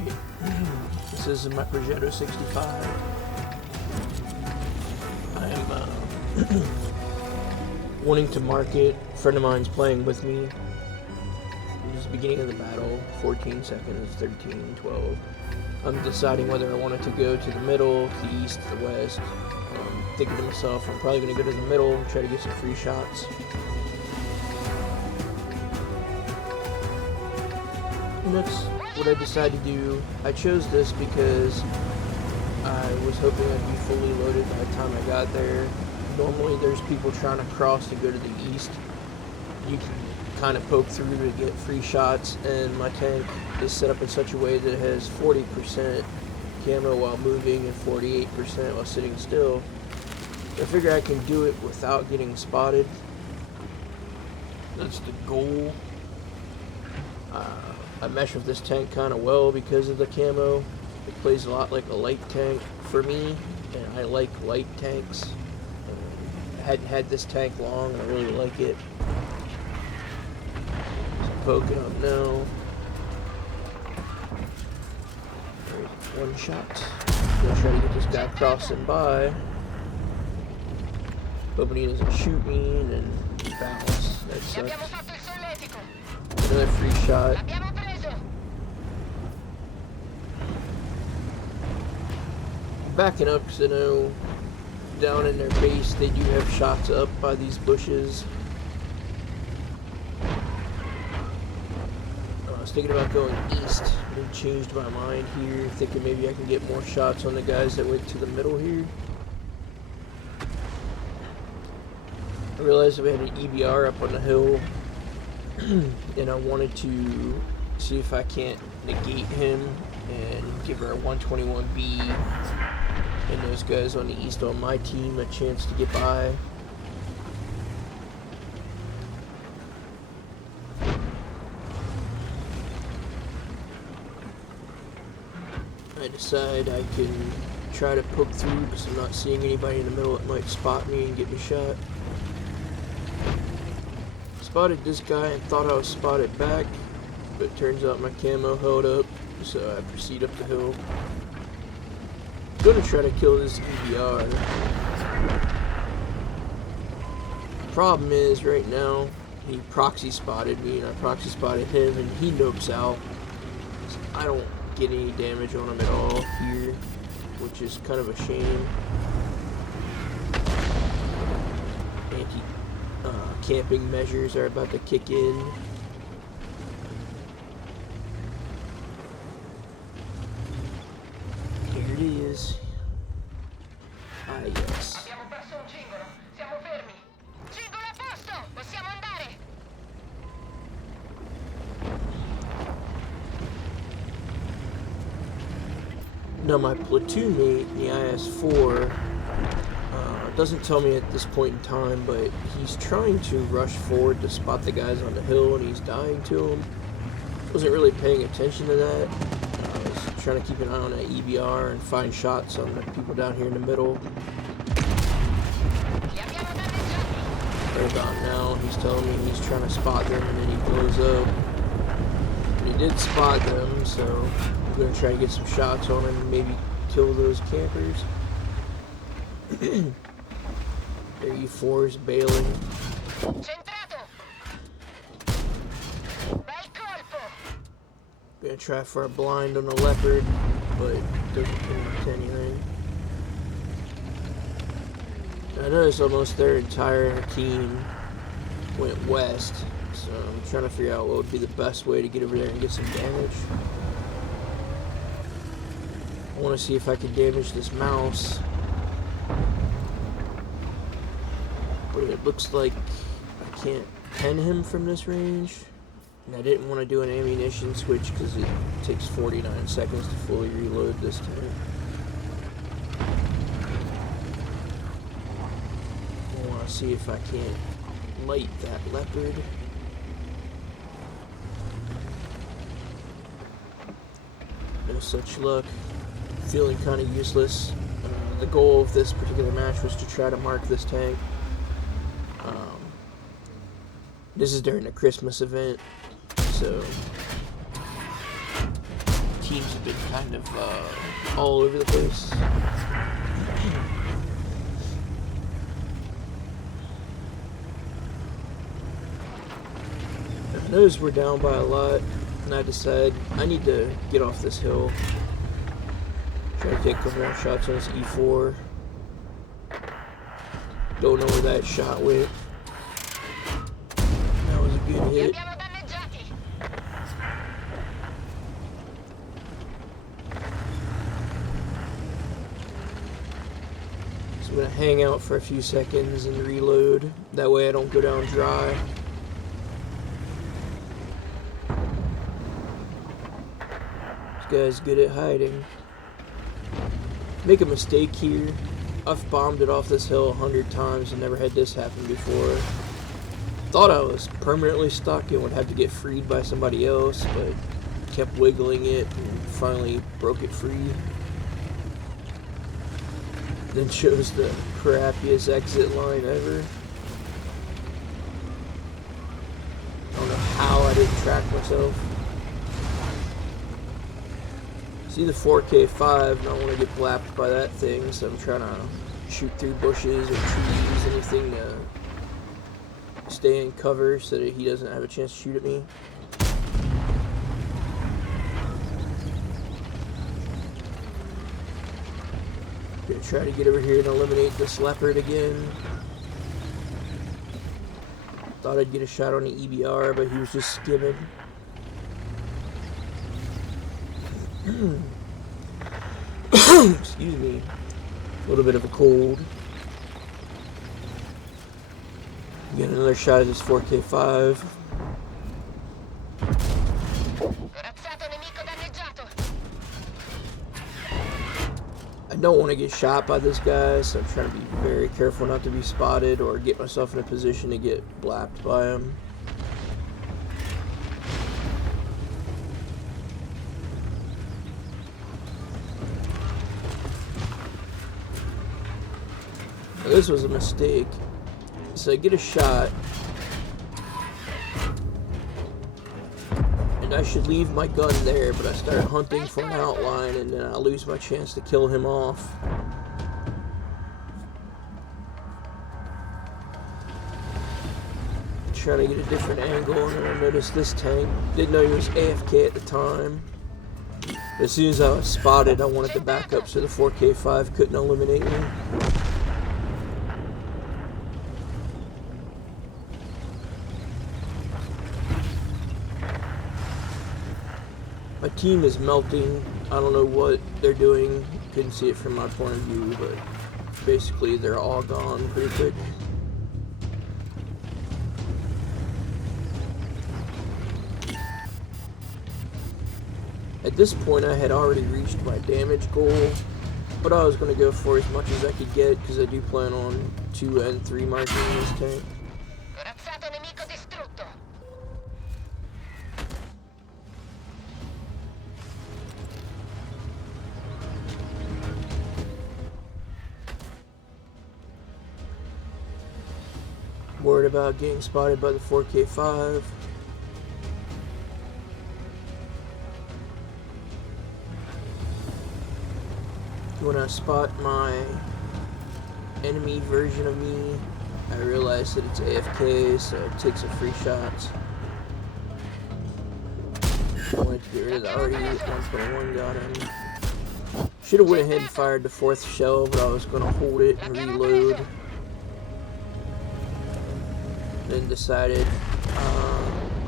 Alright, this is my Progetto 65. I'm wanting to mark it. A friend of mine's playing with me. This is the beginning of the battle, 14 seconds, 13, 12. I'm deciding whether I want it to go to the middle, to the east, to the west. I'm thinking to myself, I'm probably going to go to the middle and try to get some free shots. And that's what I decided to do. I chose this because I was hoping I'd be fully loaded by the time I got there. Normally there's people trying to cross to go to the east. You can kind of poke through to get free shots, and my tank is set up in such a way that it has 40% camo while moving and 48% while sitting still. I figure I can do it without getting spotted. That's the goal. I mesh with this tank kind of well because of the camo. It plays a lot like a light tank for me, and I like light tanks. I hadn't had this tank long, and I really like it. So poking up now. There's one shot. I'm gonna try to get this guy crossing by. Hoping he doesn't shoot me and then bounce. That sucks. Another free shot. Backing up because I know down in their base they do have shots up by these bushes. I was thinking about going east, but I changed my mind here, thinking maybe I can get more shots on the guys that went to the middle here. I realized we had an EBR up on the hill, and I wanted to see if I can't negate him and give her a 121B and those guys on the east on my team a chance to get by. I decide I can try to poke through because I'm not seeing anybody in the middle that might spot me and get me shot. Spotted this guy and thought I was spotted back, but it turns out my camo held up, so I proceed up the hill. I'm gonna try to kill this EBR. Problem is, right now, he proxy spotted me and I proxy spotted him and he nopes out. So I don't get any damage on him at all here, which is kind of a shame. Camping measures are about to kick in. Here it is. Ah, yes. Now my platoon mate in the IS-4 doesn't tell me at this point in time, but he's trying to rush forward to spot the guys on the hill and he's dying to them. Wasn't really paying attention to that. I was trying to keep an eye on that EBR and find shots on the people down here in the middle. They're gone now. He's telling me he's trying to spot them and then he blows up. And he did spot them, so I'm going to try to get some shots on him and maybe kill those campers. Their E4's bailing. Gonna try for a blind on the leopard, but doesn't connect to anything. I noticed almost their entire team went west, so I'm trying to figure out what would be the best way to get over there and get some damage. I want to see if I can damage this mouse. But it looks like I can't pen him from this range. And I didn't want to do an ammunition switch because it takes 49 seconds to fully reload this time. I want to see if I can't light that leopard. No such luck. Feeling kind of useless. The goal of this particular match was to try to mark this tank. This is during the Christmas event, so teams have been kind of all over the place. I noticed we're down by a lot, and I decided I need to get off this hill. Try to take a couple more shots on this E4. Don't know where that shot went. That was a good hit. So I'm gonna hang out for a few seconds and reload. That way I don't go down dry. This guy's good at hiding. Make a mistake here. I've bombed it off this hill 100 times and never had this happen before. Thought I was permanently stuck and would have to get freed by somebody else, but kept wiggling it and finally broke it free. Then chose the crappiest exit line ever. I don't know how I didn't track myself. See the 4K5, and I don't want to get blapped by that thing, so I'm trying to shoot through bushes or trees, anything to stay in cover so that he doesn't have a chance to shoot at me. Gonna try to get over here and eliminate this leopard again. Thought I'd get a shot on the EBR, but he was just skimming. Excuse me. A little bit of a cold. Get another shot at this 4K5. I don't want to get shot by this guy, so I'm trying to be very careful not to be spotted or get myself in a position to get blapped by him. This was a mistake. So I get a shot, and I should leave my gun there, but I start hunting for an outline, and then I lose my chance to kill him off. Trying to get a different angle, and then I noticed this tank. Didn't know he was AFK at the time. But as soon as I was spotted, I wanted to back up so the 4K5 couldn't eliminate me. My team is melting. I don't know what they're doing. Couldn't see it from my point of view, but basically they're all gone pretty quick. At this point I had already reached my damage goal, but I was going to go for as much as I could get because I do plan on 2 and 3 marking this tank. Worried about getting spotted by the 4K5. When I spot my enemy version of me, I realize that it's AFK, so it takes a free shot. I wanted to get rid of the RD. 1.1 got him. Should have went ahead and fired the 4th shell, but I was going to hold it and reload. Then decided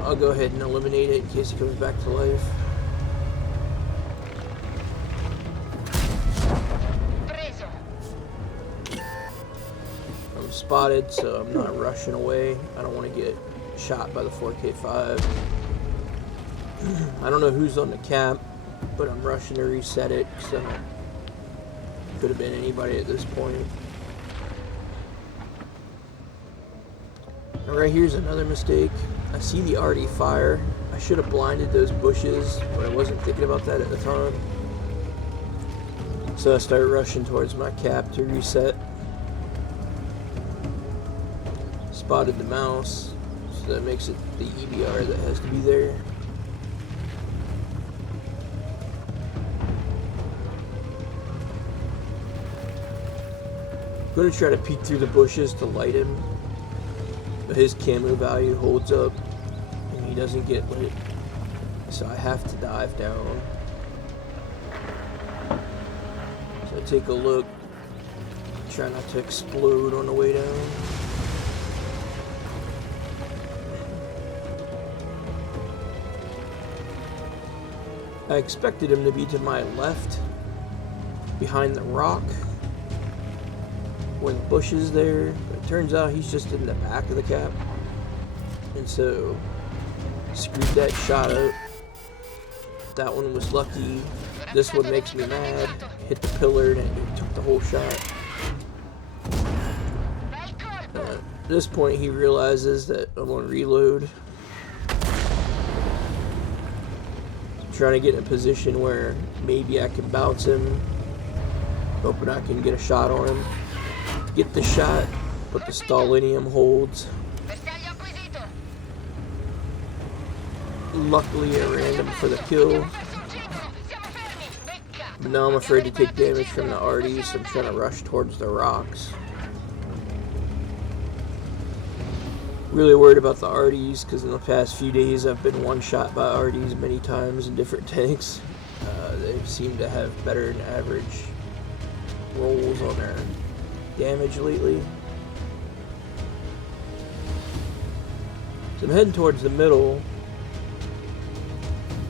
I'll go ahead and eliminate it in case he comes back to life. I'm spotted, so I'm not rushing away. I don't want to get shot by the 4K5. I don't know who's on the cap, but I'm rushing to reset it, so could have been anybody at this point. Right here's another mistake. I see the RD fire. I should have blinded those bushes, but I wasn't thinking about that at the time. So I started rushing towards my cap to reset. Spotted the mouse, so that makes it the EBR that has to be there. I'm gonna try to peek through the bushes to light him, but his camo value holds up and he doesn't get lit, so I have to dive down. So I take a look, try not to explode on the way down. I expected him to be to my left, behind the rock, where the bush is there, but it turns out he's just in the back of the cap. And so, screwed that shot up. That one was lucky. This one makes me mad. Hit the pillar and it took the whole shot. At this point he realizes that I'm on reload. Trying to get in a position where maybe I can bounce him, hoping I can get a shot on him. Get the shot, but the Stalinium holds. Luckily I ran him for the kill. But now I'm afraid to take damage from the arties, so I'm trying to rush towards the rocks. Really worried about the arties because in the past few days I've been one-shot by arties many times in different tanks. They seem to have better than average rolls on their damage lately. So I'm heading towards the middle.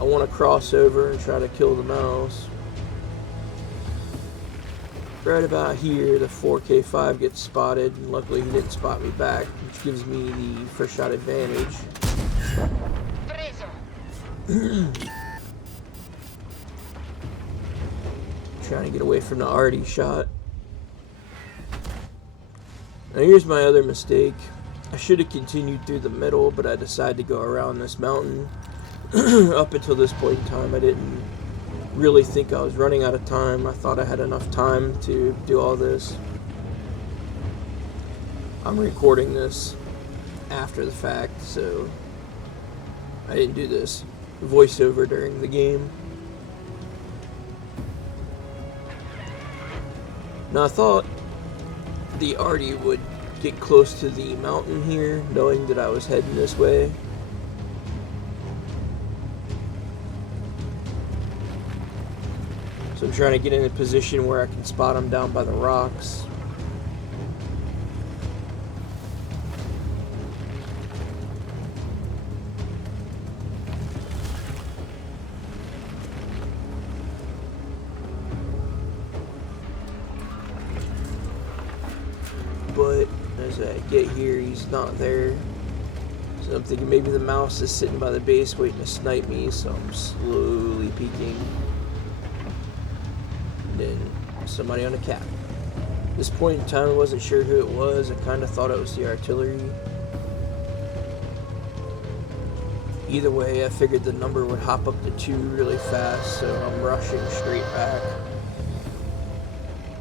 I want to cross over and try to kill the mouse. Right about here, the 4K5 gets spotted, and luckily he didn't spot me back, which gives me the first shot advantage. Trying to get away from the arty shot. Now here's my other mistake. I should have continued through the middle, but I decided to go around this mountain. Up until this point in time, I didn't really think I was running out of time. I thought I had enough time to do all this. I'm recording this after the fact, so I didn't do this voiceover during the game. Now I thought the arty would get close to the mountain here, knowing that I was heading this way. So I'm trying to get in a position where I can spot him down by the rocks. But as I get here, he's not there. So I'm thinking maybe the mouse is sitting by the base waiting to snipe me, so I'm slowly peeking. Then somebody on a cap. At this point in time I wasn't sure who it was. I kind of thought it was the artillery. Either way, I figured the number would hop up to 2 really fast, so I'm rushing straight back.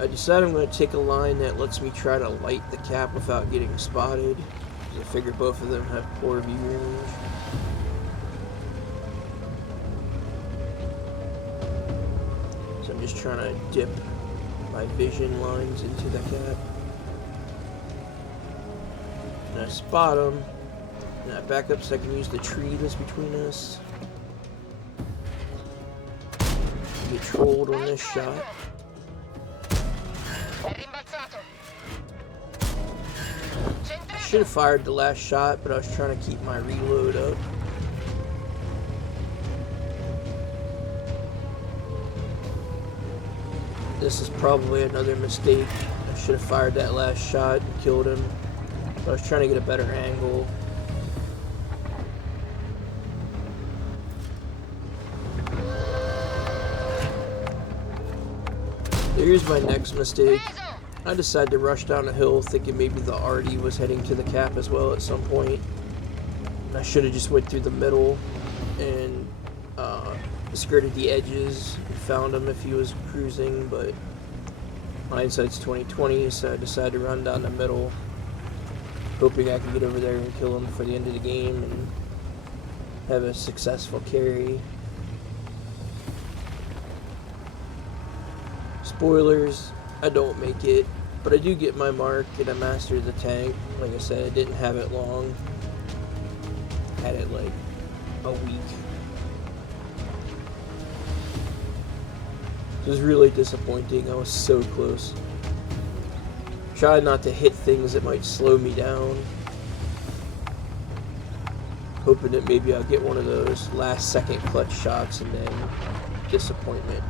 I decided I'm going to take a line that lets me try to light the cap without getting spotted, because I figure both of them have poor view range. So I'm just trying to dip my vision lines into the cap. And I spot them. And I back up so I can use the tree that's between us. Get trolled on this shot. I should have fired the last shot, but I was trying to keep my reload up. This is probably another mistake. I should have fired that last shot and killed him. But I was trying to get a better angle. Here's my next mistake. I decided to rush down a hill thinking maybe the arty was heading to the cap as well at some point. And I should have just went through the middle and skirted the edges and found him if he was cruising, but hindsight's 2020, so I decided to run down the middle, hoping I could get over there and kill him for the end of the game and have a successful carry. Spoilers, I don't make it. But I do get my mark, and I mastered the tank. Like I said, I didn't have it long. Had it like a week. It was really disappointing. I was so close. Tried not to hit things that might slow me down. Hoping that maybe I'll get one of those last second clutch shots, and then disappointment.